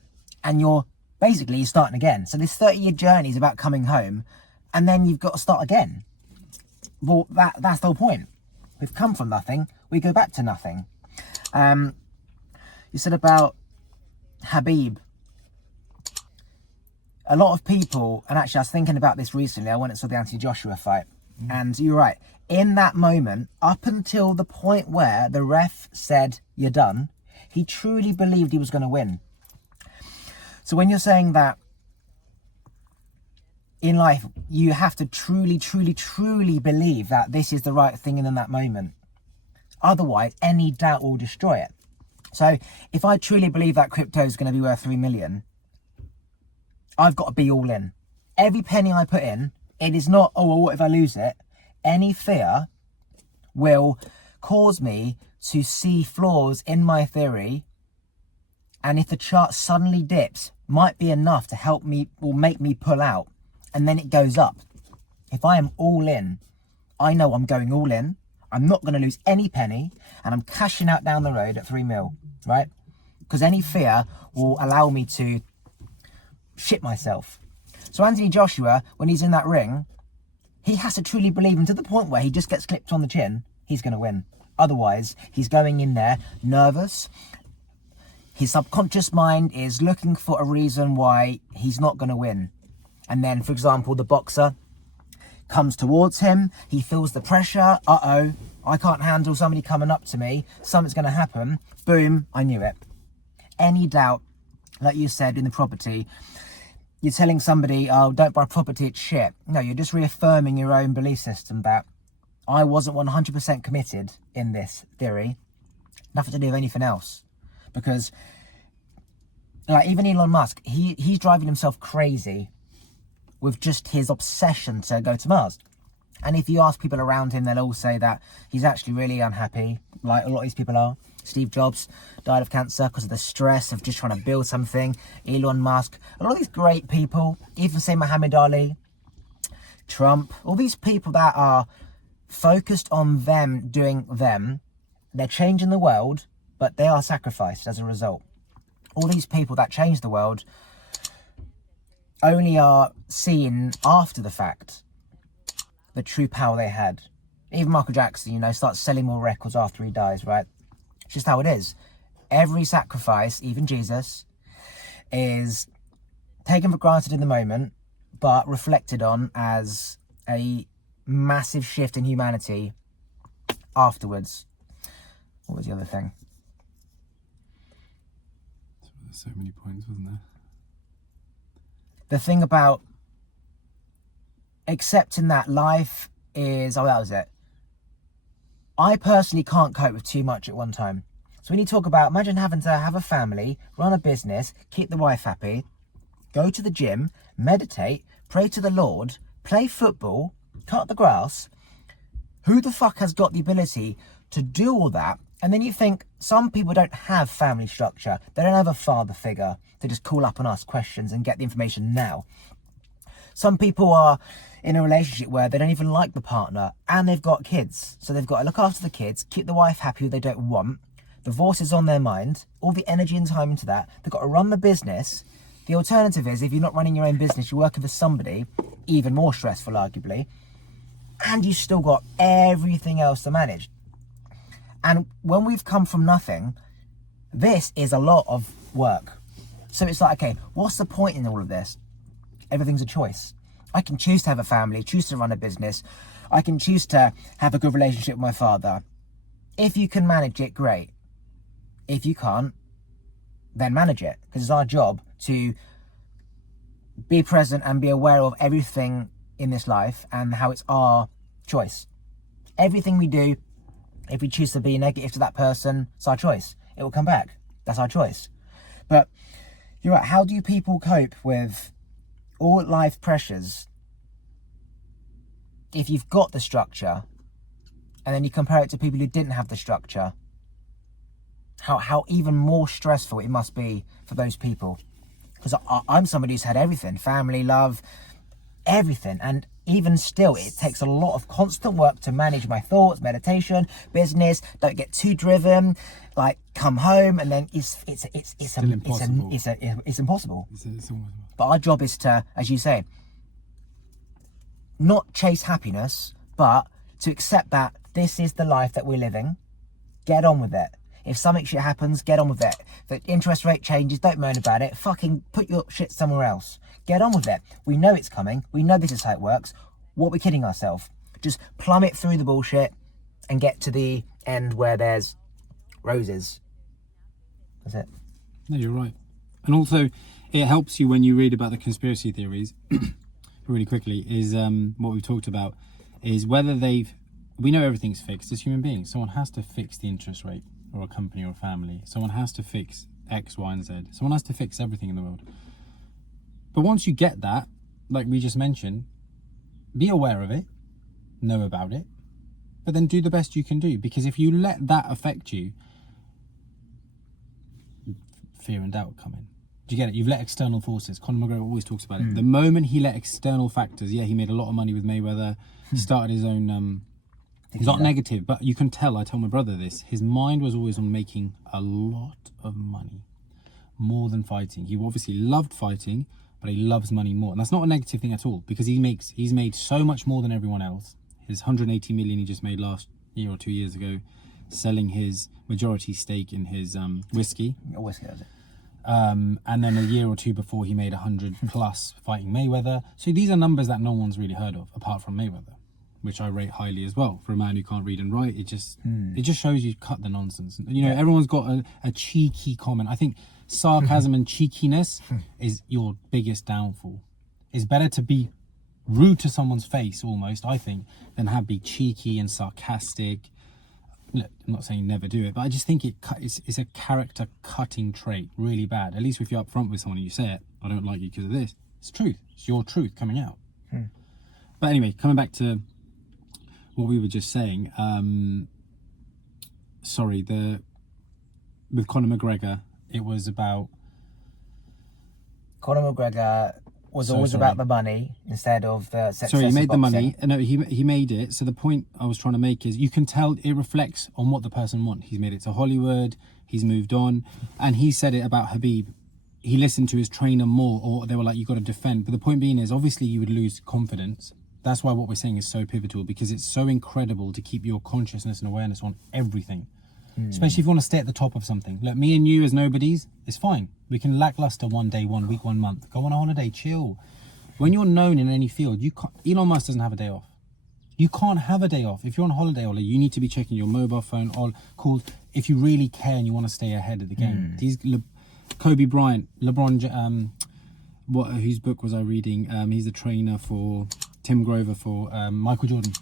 and you're starting again. So this 30-year journey is about coming home, and then you've got to start again. Well, that's the whole point. We've come from nothing, we go back to nothing. You said about Habib. A lot of people, and actually I was thinking about this recently, I went and saw the Anthony Joshua fight. And you're right, in that moment, up until the point where the ref said, you're done, he truly believed he was going to win. So when you're saying that in life, you have to truly, truly, truly believe that this is the right thing in that moment. Otherwise, any doubt will destroy it. So if I truly believe that crypto is going to be worth 3 million, I've got to be all in. Every penny I put in, it is not, oh, well, what if I lose it? Any fear will cause me to see flaws in my theory. And if the chart suddenly dips, might be enough to help me or make me pull out. And then it goes up. If I am all in, I know I'm going all in. I'm not going to lose any penny. And I'm cashing out down the road at 3 mil, right? Because any fear will allow me to shit myself. So Anthony Joshua, when he's in that ring, he has to truly believe, and to the point where he just gets clipped on the chin, he's going to win. Otherwise, he's going in there nervous. His subconscious mind is looking for a reason why he's not going to win. And then, for example, the boxer comes towards him. He feels the pressure. Uh-oh, I can't handle somebody coming up to me. Something's going to happen. Boom, I knew it. Any doubt, like you said in the property, you're telling somebody, oh, don't buy property, it's shit. No, you're just reaffirming your own belief system that I wasn't 100% committed in this theory. Nothing to do with anything else. Because, like, even Elon Musk, he's driving himself crazy with just his obsession to go to Mars. And if you ask people around him, they'll all say that he's actually really unhappy, like a lot of these people are. Steve Jobs died of cancer because of the stress of just trying to build something. Elon Musk, a lot of these great people, even say Muhammad Ali, Trump, all these people that are focused on them doing them, they're changing the world, but they are sacrificed as a result. All these people that change the world only are seen after the fact, the true power they had. Even Michael Jackson, starts selling more records after he dies, right? It's just how it is. Every sacrifice, even Jesus, is taken for granted in the moment, but reflected on as a massive shift in humanity afterwards. What was the other thing? There's so many points, wasn't there? The thing about accepting that life is, that was it. I personally can't cope with too much at one time. So when you talk about, imagine having to have a family, run a business, keep the wife happy, go to the gym, meditate, pray to the Lord, play football, cut the grass. Who the fuck has got the ability to do all that? And then you think some people don't have family structure. They don't have a father figure to just call up and ask questions and get the information now. Some people are in a relationship where they don't even like the partner and they've got kids. So they've got to look after the kids, keep the wife happy who they don't want. Divorce is on their mind, all the energy and time into that. They've got to run the business. The alternative is, if you're not running your own business, you're working for somebody, even more stressful arguably, and you've still got everything else to manage. And when we've come from nothing, this is a lot of work. So it's like, okay, what's the point in all of this? Everything's a choice. I can choose to have a family, choose to run a business. I can choose to have a good relationship with my father. If you can manage it, great. If you can't, then manage it. Because it's our job to be present and be aware of everything in this life and how it's our choice. Everything we do, if we choose to be negative to that person, it's our choice. It will come back. That's our choice. But you're right, how do people cope with all life pressures if you've got the structure and then you compare it to people who didn't have the structure? How even more stressful it must be for those people. Because I'm somebody who's had everything, family, love, everything. And even still, it takes a lot of constant work to manage my thoughts, meditation, business. Don't get too driven. Like, come home, and then it's impossible. It's impossible. But our job is to, as you say, not chase happiness, but to accept that this is the life that we're living. Get on with it. If something shit happens, get on with it. If the interest rate changes, don't moan about it. Fucking put your shit somewhere else. Get on with it. We know it's coming. We know this is how it works. What are we kidding ourselves? Just plummet through the bullshit and get to the end where there's roses. That's it. No, you're right. And also, it helps you when you read about the conspiracy theories, really quickly, is what we've talked about, is whether we know everything's fixed as human beings. Someone has to fix the interest rate, or a company or a family. Someone has to fix X, Y, and Z. Someone has to fix everything in the world. But once you get that, like we just mentioned, be aware of it, know about it, but then do the best you can do. Because if you let that affect you, fear and doubt come in. Do you get it? You've let external forces. Conor McGregor always talks about it. The moment he let external factors, he made a lot of money with Mayweather. He started his own... He's not negative, but you can tell, I tell my brother this, his mind was always on making a lot of money, more than fighting. He obviously loved fighting, but he loves money more. And that's not a negative thing at all, because he's made so much more than everyone else. His 180 million he just made last year or 2 years ago, selling his majority stake in his whiskey. Whiskey, is it? And then a year or two before, he made 100 plus fighting Mayweather. So these are numbers that no one's really heard of, apart from Mayweather, which I rate highly as well. For a man who can't read and write, it just shows you cut the nonsense. You know, everyone's got a cheeky comment. I think sarcasm and cheekiness is your biggest downfall. It's better to be rude to someone's face, almost, I think, than be cheeky and sarcastic. Look, I'm not saying never do it, but I just think it's a character cutting trait, really bad. At least if you're upfront with someone and you say it, I don't like you because of this. It's truth. It's your truth coming out. But anyway, coming back to what we were just saying, with Conor McGregor, it was about... Conor McGregor was always about the money instead of the success. Sorry, he made of the boxing. money. No, he made it. So the point I was trying to make is you can tell it reflects on what the person wants. He's made it to Hollywood. He's moved on. And he said it about Habib. He listened to his trainer more, or they were like, you got to defend. But the point being is, obviously, you would lose confidence. That's why what we're saying is so pivotal, because it's so incredible to keep your consciousness and awareness on everything. Especially if you want to stay at the top of something. Look, me and you as nobodies, it's fine. We can lackluster 1 day, 1 week, 1 month. Go on a holiday, chill. When you're known in any field, you can't, Elon Musk doesn't have a day off. You can't have a day off. If you're on holiday, Ollie, you need to be checking your mobile phone or calls if you really care and you want to stay ahead of the game. Kobe Bryant, LeBron, whose book was I reading? He's the trainer for Tim Grover for Michael Jordan.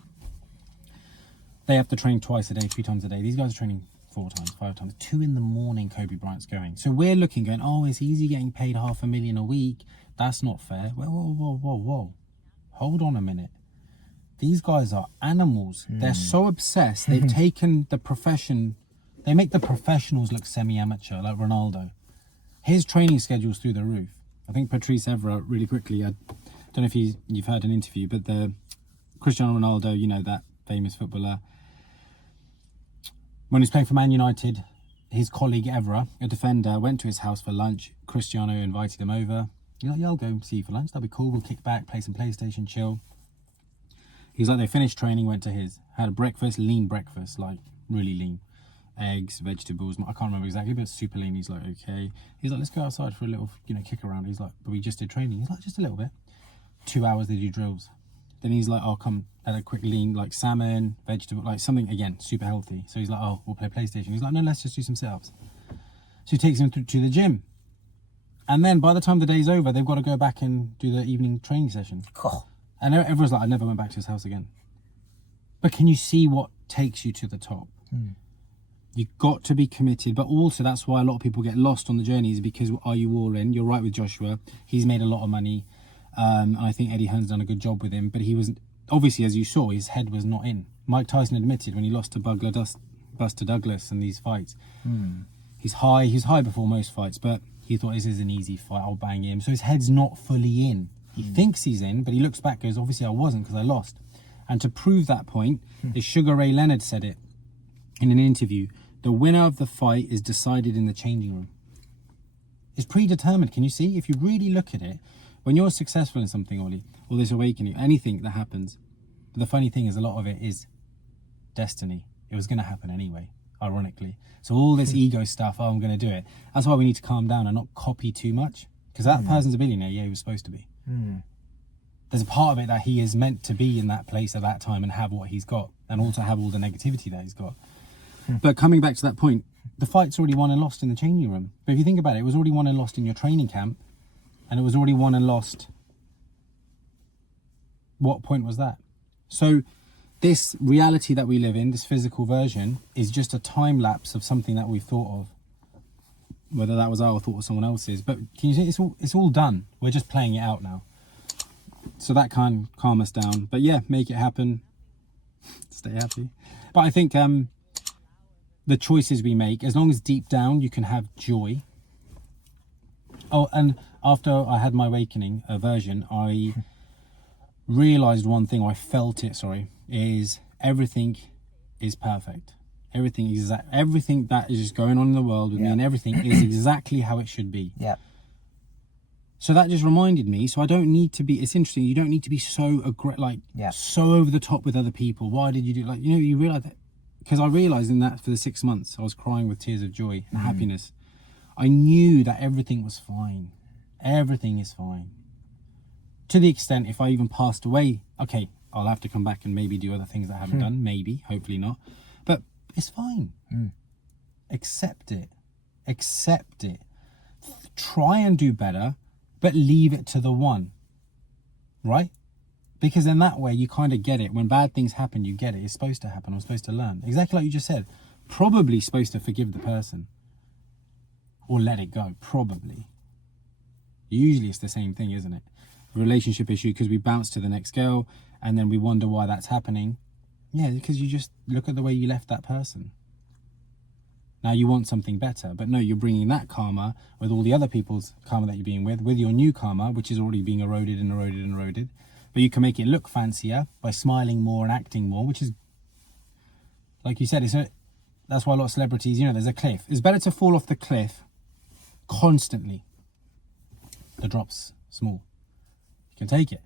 They have to train twice a day, 3 times a day. These guys are training 4 times, 5 times. 2 in the morning, Kobe Bryant's going. So we're looking, going, oh, it's easy getting paid $500,000 a week. That's not fair. Whoa. Hold on a minute. These guys are animals. They're so obsessed. They've taken the profession. They make the professionals look semi-amateur, like Ronaldo. His training schedule's through the roof. I think Patrice Evra, really quickly, I don't know if you've heard an interview, but the Cristiano Ronaldo, you know, that famous footballer, when he was playing for Man United, his colleague Evra, a defender, went to his house for lunch. Cristiano invited him over. He's like, yeah, I'll go see you for lunch. That'll be cool. We'll kick back, play some PlayStation, chill. He's like, they finished training, went to his, had a breakfast, lean breakfast, like really lean. Eggs, vegetables, I can't remember exactly, but super lean. He's like, okay. He's like, let's go outside for a little, kick around. He's like, but we just did training. He's like, just a little bit. 2 hours, they do drills. Then he's like, oh, come, at a quick lean, like salmon, vegetable, like something, again, super healthy. So he's like, oh, we'll play PlayStation. He's like, no, let's just do some sit-ups. So he takes him to the gym. And then by the time the day's over, they've got to go back and do the evening training session. Oh. And everyone's like, I never went back to his house again. But can you see what takes you to the top? You've got to be committed. But also that's why a lot of people get lost on the journey, is because are you all in? You're right with Joshua. He's made a lot of money. I think Eddie Hearn's done a good job with him. But he wasn't, obviously, as you saw, his head was not in. Mike Tyson admitted when he lost to Buster Douglas in these fights. He's high before most fights, but he thought this is an easy fight, I'll bang him. So his head's not fully in. He thinks he's in, but he looks back and goes, obviously I wasn't because I lost. And to prove that point, is Sugar Ray Leonard said it in an interview. The winner of the fight is decided in the changing room. It's predetermined. Can you see? If you really look at it, when you're successful in something, Ollie, or this awakening, anything that happens, but the funny thing is a lot of it is destiny. It was going to happen anyway, ironically. So all this ego stuff, I'm going to do it. That's why we need to calm down and not copy too much. Because that person's a billionaire, yeah, he was supposed to be. There's a part of it that he is meant to be in that place at that time and have what he's got, and also have all the negativity that he's got. But coming back to that point, the fight's already won and lost in the changing room. But if you think about it, it was already won and lost in your training camp, and it was already won and lost. What point was that? So this reality that we live in, this physical version, is just a time lapse of something that we've thought of. Whether that was our thought or someone else's. But can you see, it's all done. We're just playing it out now. So that can calm us down. But yeah, make it happen. Stay happy. But I think the choices we make, as long as deep down you can have joy. Oh, and after I had my awakening version, I realized one thing, or I felt it, is everything is perfect. Everything that is going on in the world with me and everything is exactly how it should be. Yeah. So that just reminded me. So I don't need to be. It's interesting. You don't need to be so so over the top with other people. Why did you do you realize that? Because I realized in that for the 6 months I was crying with tears of joy and happiness. I knew that everything was fine. Everything is fine. To the extent if I even passed away, okay, I'll have to come back and maybe do other things that I haven't done. Maybe, hopefully not. But it's fine. Accept it. Accept it. Try and do better, but leave it to the one. Right? Because in that way, you kind of get it. When bad things happen, you get it. It's supposed to happen. I'm supposed to learn. Exactly like you just said. Probably supposed to forgive the person. Or let it go. Probably. Usually it's the same thing, isn't it? A relationship issue, because we bounce to the next girl, and then we wonder why that's happening. Yeah, because you just look at the way you left that person. Now you want something better, but no, you're bringing that karma with all the other people's karma that you're being with your new karma, which is already being eroded and eroded and eroded. But you can make it look fancier by smiling more and acting more, which is, like you said, that's why a lot of celebrities, there's a cliff. It's better to fall off the cliff constantly. The drop's small. You can take it.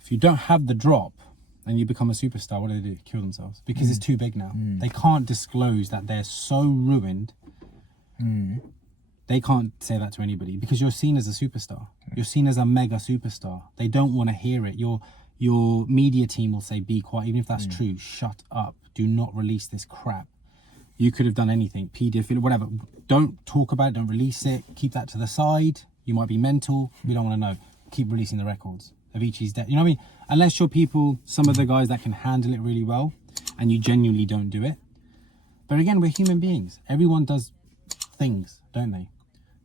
If you don't have the drop, and you become a superstar, what do? Kill themselves. Because it's too big now. They can't disclose that they're so ruined. They can't say that to anybody because you're seen as a superstar. You're seen as a mega superstar. They don't want to hear it. Your media team will say, be quiet. Even if that's true, shut up. Do not release this crap. You could have done anything. Paedophile, whatever. Don't talk about it. Don't release it. Keep that to the side. You might be mental. We don't want to know. Keep releasing the records. Avicii's dead. You know what I mean? Unless you're people, some of the guys that can handle it really well, and you genuinely don't do it. But again, we're human beings. Everyone does things, don't they?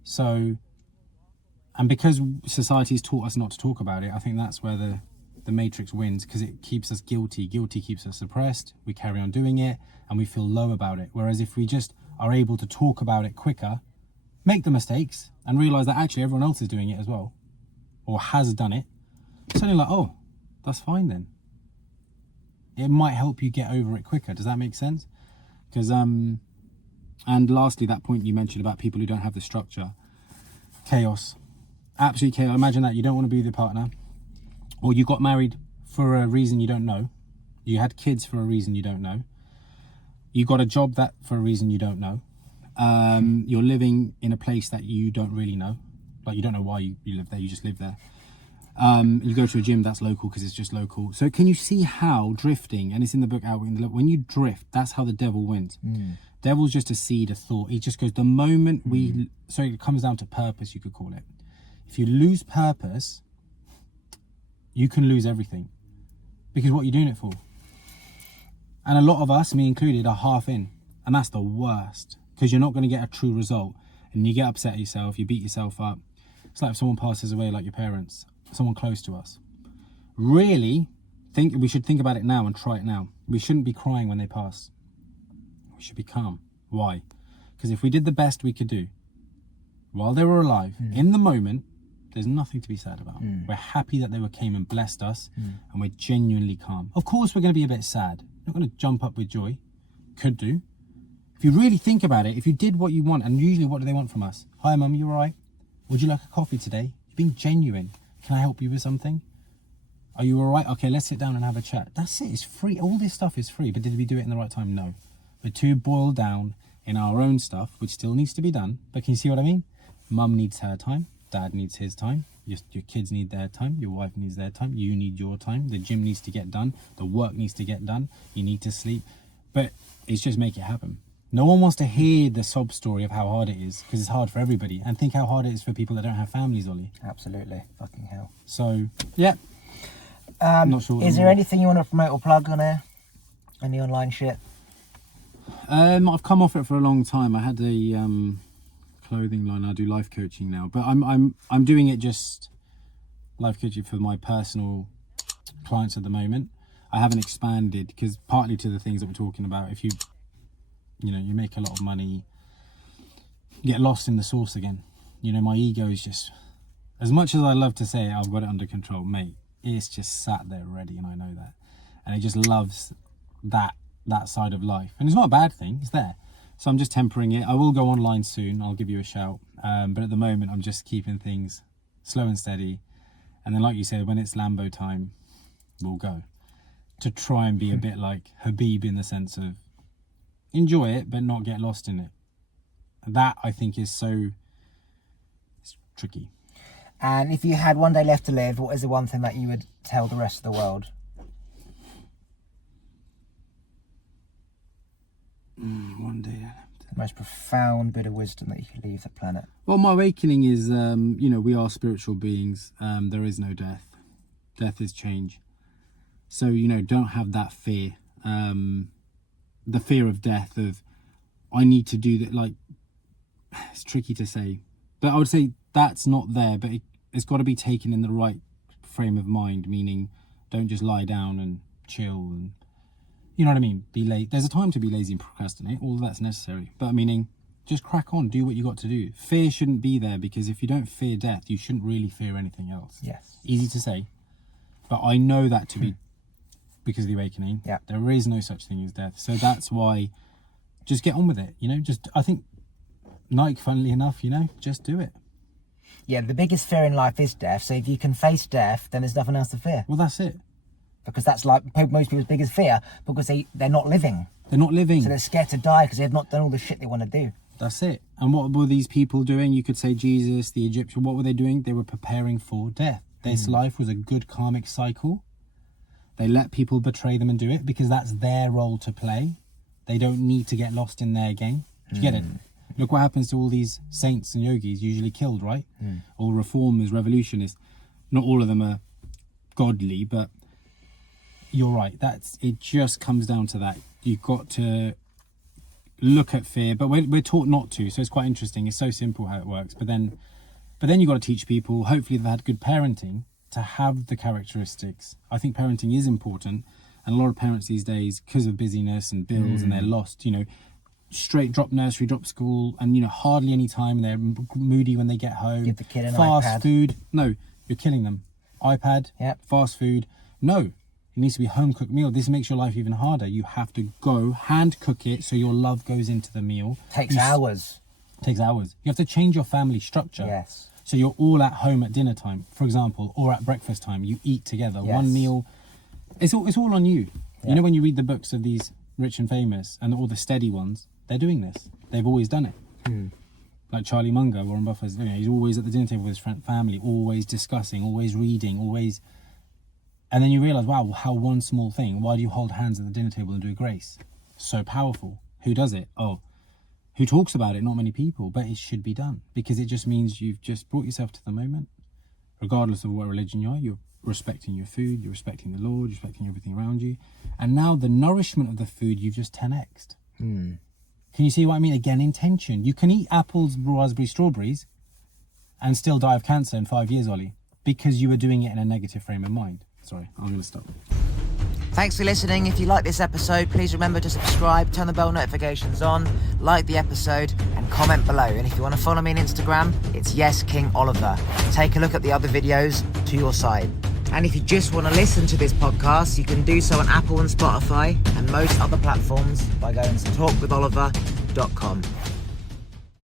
So, and because society's taught us not to talk about it, I think that's where the matrix wins, because it keeps us guilty. Guilty keeps us suppressed. We carry on doing it, and we feel low about it. Whereas if we just are able to talk about it quicker, make the mistakes, and realize that actually everyone else is doing it as well, or has done it, suddenly like, oh, that's fine then. It might help you get over it quicker. Does that make sense? Because and lastly, that point you mentioned about people who don't have the structure. Chaos. Absolute chaos. Imagine that you don't want to be with your partner, or you got married for a reason you don't know. You had kids for a reason you don't know. You got a job that for a reason you don't know. You're living in a place that you don't really know. Like you don't know why you live there, you just live there. You go to a gym that's local because it's just local. So can you see how drifting, and it's in the book Out, when you drift, that's how the devil wins. Devil's just a seed, a thought. It just goes, the moment so it comes down to purpose, you could call it. If you lose purpose, you can lose everything. Because what are you doing it for? And a lot of us, me included, are half in. And that's the worst. Because you're not going to get a true result. And you get upset at yourself, you beat yourself up. It's like if someone passes away, like your parents, someone close to us. Really, we should think about it now and try it now. We shouldn't be crying when they pass. We should be calm. Why? Because if we did the best we could do while they were alive, in the moment, there's nothing to be sad about. We're happy that they came and blessed us, and we're genuinely calm. Of course, we're going to be a bit sad. We're not going to jump up with joy. Could do. If you really think about it, if you did what you want, and usually what do they want from us? Hi, Mum, you all right? Would you like a coffee today? You're being genuine. Can I help you with something? Are you all right? Okay, let's sit down and have a chat. That's it. It's free. All this stuff is free. But did we do it in the right time? No. We're too boiled down in our own stuff, which still needs to be done. But can you see what I mean? Mum needs her time. Dad needs his time. Your kids need their time. Your wife needs their time. You need your time. The gym needs to get done. The work needs to get done. You need to sleep. But it's just make it happen. No one wants to hear the sob story of how hard it is, because it's hard for everybody. And think how hard it is for people that don't have families, Ollie. Absolutely. Fucking hell. So, yeah. I'm not sure. Is there anything you want to promote or plug on air? Any online shit? I've come off it for a long time. I had a clothing line. I do life coaching now, but I'm doing it just life coaching for my personal clients at the moment. I haven't expanded because partly to the things that we're talking about. If you make a lot of money, you get lost in the source again. My ego is just, as much as I love to say I've got it under control, mate, it's just sat there ready, and I know that, and it just loves that side of life, and it's not a bad thing. It's there, so I'm just tempering it. I will go online soon. I'll give you a shout, but at the moment I'm just keeping things slow and steady, and then like you said, when it's Lambo time, we'll go to try and be a bit like Habib in the sense of enjoy it but not get lost in it. That I think is it's tricky. And if you had one day left to live, what is the one thing that you would tell the rest of the world? One day. The most profound bit of wisdom that you could leave the planet. Well, my awakening is, we are spiritual beings. There is no death. Death is change. So, don't have that fear. The fear of death, of I need to do that. Like, it's tricky to say. But I would say that's not there, but it's got to be taken in the right frame of mind, meaning don't just lie down and chill and, you know what I mean? Be late. There's a time to be lazy and procrastinate. All of that's necessary. But meaning, just crack on, do what you got to do. Fear shouldn't be there, because if you don't fear death, you shouldn't really fear anything else. Yes. Easy to say, but I know that to be because of the awakening. Yeah. There is no such thing as death. So that's why, just get on with it. I think Nike, funnily enough, just do it. Yeah, the biggest fear in life is death. So if you can face death, then there's nothing else to fear. Well, that's it. Because that's like most people's biggest fear, because they're not living. They're not living. So they're scared to die because they've not done all the shit they want to do. That's it. And what were these people doing? You could say Jesus, the Egyptian. What were they doing? They were preparing for death. This life was a good karmic cycle. They let people betray them and do it because that's their role to play. They don't need to get lost in their game. Do you get it? Look what happens to all these saints and yogis, usually killed, right? All reformers, revolutionists. Not all of them are godly, but you're right. It just comes down to that. You've got to look at fear, but we're taught not to. So it's quite interesting. It's so simple how it works. But then you've got to teach people, hopefully they've had good parenting, to have the characteristics. I think parenting is important. And a lot of parents these days, because of busyness and bills, and they're lost, straight drop nursery, drop school, and hardly any time, and they're moody when they get home. Give the kid an fast iPad. food. No, you're killing them. iPad, Yep. fast food. No, it needs to be home cooked meal. This makes your life even harder. You have to go hand cook it so your love goes into the meal. Takes hours. Takes hours. You have to change your family structure. Yes. So you're all at home at dinner time, for example, or at breakfast time. You eat together, Yes. one meal. It's all on you. Yeah. When you read the books of these rich and famous and all the steady ones, they're doing this. They've always done it. Like Charlie Munger, Warren Buffett's, he's always at the dinner table with his family, always discussing, always reading, always. And then you realise, wow, how one small thing, why do you hold hands at the dinner table and do a grace? So powerful. Who does it? Oh, who talks about it, not many people, but it should be done, because it just means you've just brought yourself to the moment, regardless of what religion you are. You're respecting your food, you're respecting the Lord, you're respecting everything around you. And now the nourishment of the food, you've just 10x'd. Can you see what I mean? Again, intention. You can eat apples, raspberries, strawberries and still die of cancer in 5 years, Ollie, because you were doing it in a negative frame of mind. Sorry, I'm going to stop. Thanks for listening. If you like this episode, please remember to subscribe, turn the bell notifications on, like the episode, and comment below. And if you want to follow me on Instagram, it's YesKingOliver. Take a look at the other videos to your side. And if you just want to listen to this podcast, you can do so on Apple and Spotify and most other platforms by going to talkwitholiver.com.